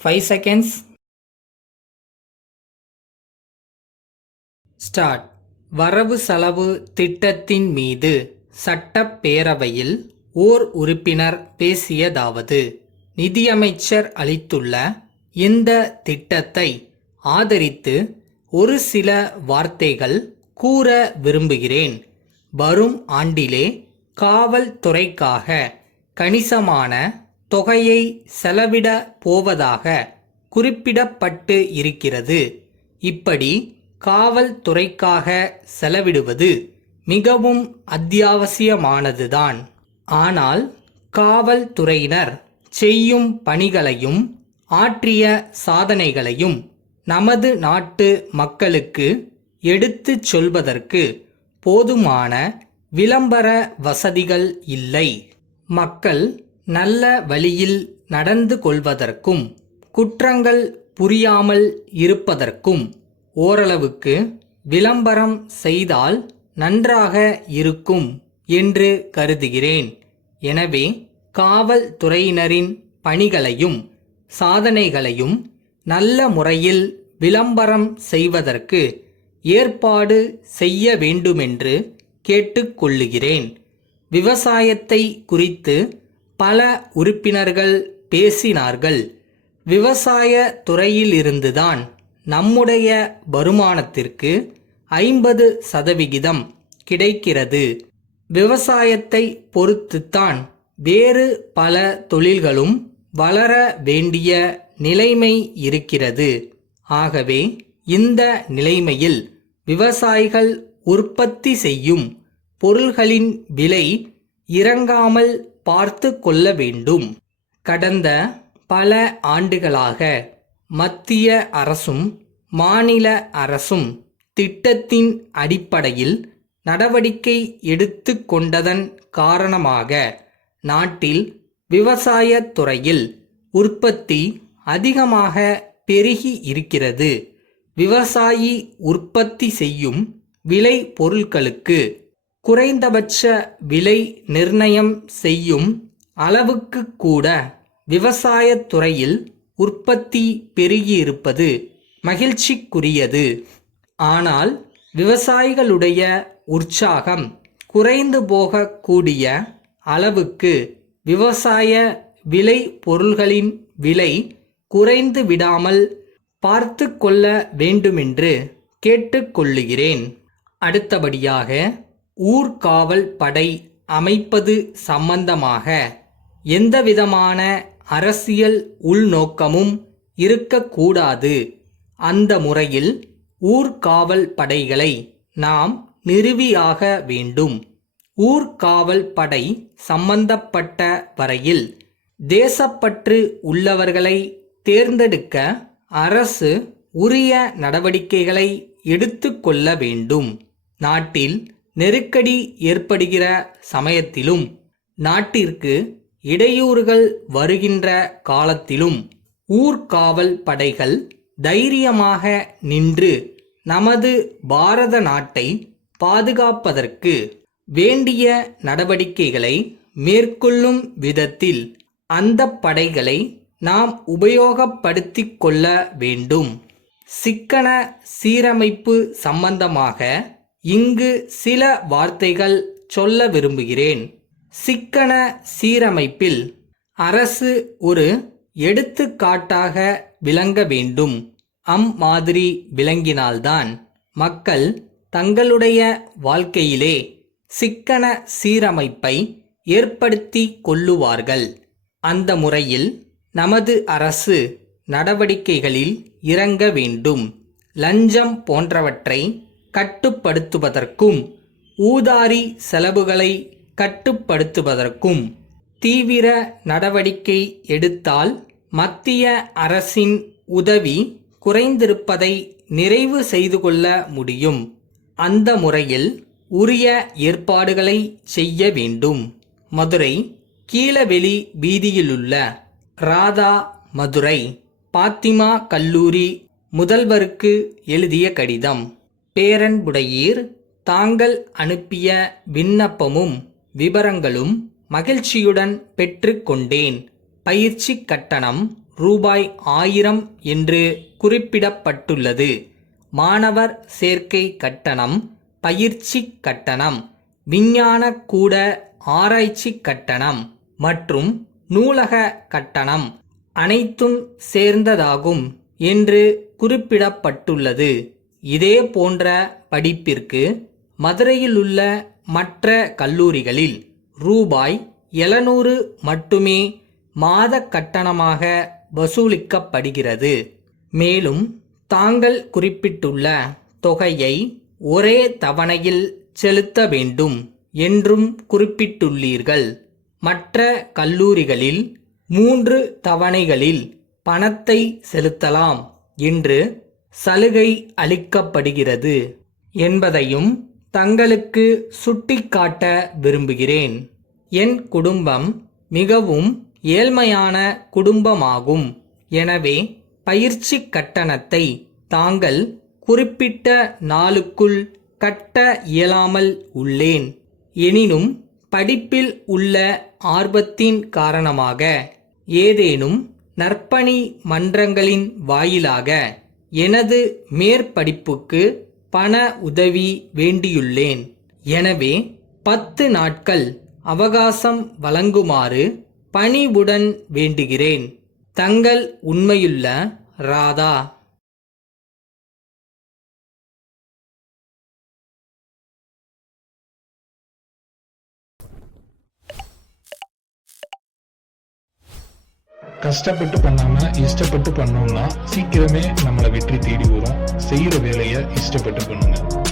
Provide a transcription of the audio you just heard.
5 seconds. Start. வரவு செலவு திட்டத்தின் மீது சட்டப்பேரவையில் ஓர் உறுப்பினர் பேசியதாவது: நிதியமைச்சர் அளித்துள்ள இந்த திட்டத்தை ஆதரித்து ஒரு சில வார்த்தைகள் கூற விரும்புகிறேன். வரும் ஆண்டிலே காவல்துறைக்காக கணிசமான தொகையை செலவிட போவதாக குறிப்பிடப்பட்டு இருக்கிறது. இப்படி காவல்துறைக்காக செலவிடுவது மிகவும் அத்தியாவசியமானதுதான். ஆனால் காவல்துறையினர் செய்யும் பணிகளையும் ஆற்றிய சாதனைகளையும் நமது நாட்டு மக்களுக்கு எடுத்துச் சொல்வதற்கு போதுமான விளம்பர வசதிகள் இல்லை. மக்கள் நல்ல வழியில் நடந்து கொள்வதற்கும் குற்றங்கள் புரியாமல் இருப்பதற்கும் ஓரளவுக்கு விளம்பரம் செய்தால் நன்றாக இருக்கும் என்று கருதுகிறேன். எனவே காவல்துறையினரின் பணிகளையும் சாதனைகளையும் நல்ல முறையில் விளம்பரம் செய்வதற்கு ஏற்பாடு செய்ய வேண்டுமென்று கேட்டுக்கொள்ளுகிறேன். விவசாயத்தை குறித்து பல உறுப்பினர்கள் பேசினார்கள். விவசாய துறையிலிருந்துதான் நம்முடைய வருமானத்திற்கு 50% கிடைக்கிறது. விவசாயத்தை பொறுத்துத்தான் வேறு பல தொழில்களும் வளர வேண்டிய நிலைமை இருக்கிறது. ஆகவே இந்த நிலைமையில் விவசாயிகள் உற்பத்தி செய்யும் பொருள்களின் விலை இறங்காமல் பார்த்து கொள்ள வேண்டும். கடந்த பல ஆண்டுகளாக மத்திய அரசும் மாநில அரசும் திட்டத்தின் அடிப்படையில் நடவடிக்கை எடுத்து கொண்டதன் காரணமாக நாட்டில் விவசாயத் துறையில் உற்பத்தி அதிகமாக பெருகி இருக்கிறது. விவசாயி உற்பத்தி செய்யும் விளை பொருட்களுக்கு குறைந்தபட்ச விலை நிர்ணயம் செய்யும் அளவுக்கு கூட விவசாயத் துறையில் உற்பத்தி பெருகியிருப்பது மகிழ்ச்சிக்குரியது. ஆனால் விவசாயிகளுடைய உற்சாகம் குறைந்து போகக்கூடிய அளவுக்கு விவசாய விளை பொருள்களின் விலை குறைந்து விடாமல் பார்த்து கொள்ள வேண்டுமென்று கேட்டுக்கொள்ளுகிறேன். அடுத்தபடியாக ஊர்காவல் படை அமைப்பது சம்பந்தமாக எந்தவிதமான அரசியல் உள்நோக்கமும் இருக்கக்கூடாது. அந்த முறையில் ஊர்காவல் படைகளை நாம் நிறுவியாக வேண்டும். ஊர்காவல் படை சம்பந்தப்பட்ட வரையில் தேசப்பற்று உள்ளவர்களை தேர்ந்தெடுக்க அரசு உரிய நடவடிக்கைகளை எடுத்து கொள்ள வேண்டும். நாட்டில் நெருக்கடி ஏற்படுகிற சமயத்திலும் நாட்டிற்கு இடையூறுகள் வருகின்ற காலத்திலும் ஊர்காவல் படைகள் தைரியமாக நின்று நமது பாரத நாட்டை பாதுகாப்பதற்கு வேண்டிய நடவடிக்கைகளை மேற்கொள்ளும் விதத்தில் அந்த படைகளை நாம் உபயோகப்படுத்திக் கொள்ள வேண்டும். சிக்கன சீரமைப்பு சம்பந்தமாக இங்கு சில வார்த்தைகள் சொல்ல விரும்புகிறேன். சிக்கன சீரமைப்பில் அரசு ஒரு எடுத்துக்காட்டாக விளங்க வேண்டும். அம்மாதிரி விளங்கினால்தான் மக்கள் தங்களுடைய வாழ்க்கையிலே சிக்கன சீரமைப்பை ஏற்படுத்தி கொள்ளுவார்கள். அந்த முறையில் நமது அரசு நடவடிக்கைகளில் இறங்க வேண்டும். லஞ்சம் போன்றவற்றை கட்டுப்படுத்துவதற்கும் ஊதாரி செலவுகளை கட்டுப்படுத்துவதற்கும் தீவிர நடவடிக்கை எடுத்தால் மத்திய அரசின் உதவி குறைந்திருப்பதை நிறைவு செய்து கொள்ள முடியும். அந்த முறையில் உரிய ஏற்பாடுகளை செய்ய வேண்டும். மதுரை கீழவெளி வீதியிலுள்ள ராதா மதுரை பாத்திமா கல்லூரி முதல்வருக்கு எழுதிய கடிதம். பேரன்புடையீர், தாங்கள் அனுப்பிய விண்ணப்பமும் விபரங்களும் மகிழ்ச்சியுடன் பெற்று கொண்டேன். பயிற்சி கட்டணம் ரூபாய் 1000 என்று குறிப்பிடப்பட்டுள்ளது. மாணவர் சேர்க்கை கட்டணம், பயிற்சி கட்டணம், விஞ்ஞான கூட ஆராய்ச்சி கட்டணம் மற்றும் நூலக கட்டணம் அனைத்தும் சேர்ந்ததாகும் என்று குறிப்பிடப்பட்டுள்ளது. இதே போன்ற படிப்பிற்கு மதுரையிலுள்ள மற்ற கல்லூரிகளில் ரூபாய் 700 மட்டுமே மாத கட்டணமாக வசூலிக்கப்படுகிறது. மேலும் தாங்கள் குறிப்பிட்டுள்ள தொகையை ஒரே தவணையில் செலுத்த வேண்டும் என்றும் குறிப்பிட்டுள்ளீர்கள். மற்ற கல்லூரிகளில் 3 தவணைகளில் பணத்தை செலுத்தலாம் என்று சலுகை அளிக்கப்படுகிறது என்பதையும் தங்களுக்கு சுட்டிக்காட்ட விரும்புகிறேன். என் குடும்பம் மிகவும் ஏழ்மையான குடும்பமாகும். எனவே பயிற்சி கட்டணத்தை தாங்கள் குறிப்பிட்ட நாளுக்குள் கட்ட இயலாமல் உள்ளேன். எனினும் படிப்பில் உள்ள ஆர்வத்தின் காரணமாக ஏதேனும் நற்பணி மன்றங்களின் வாயிலாக எனது மேற்படிப்புக்கு பண உதவி வேண்டியுள்ளேன். எனவே 10 நாட்கள் அவகாசம் வழங்குமாறு பணிவுடன் வேண்டுகிறேன். தங்கள் உண்மையுள்ள ராதா. கஷ்டப்பட்டு பண்ணாம இஷ்டப்பட்டு பண்ணோம்னா சீக்கிரமே நம்மளை வெற்றி தேடி வரும். செய்யற வேலையை இஷ்டப்பட்டு பண்ணுங்க.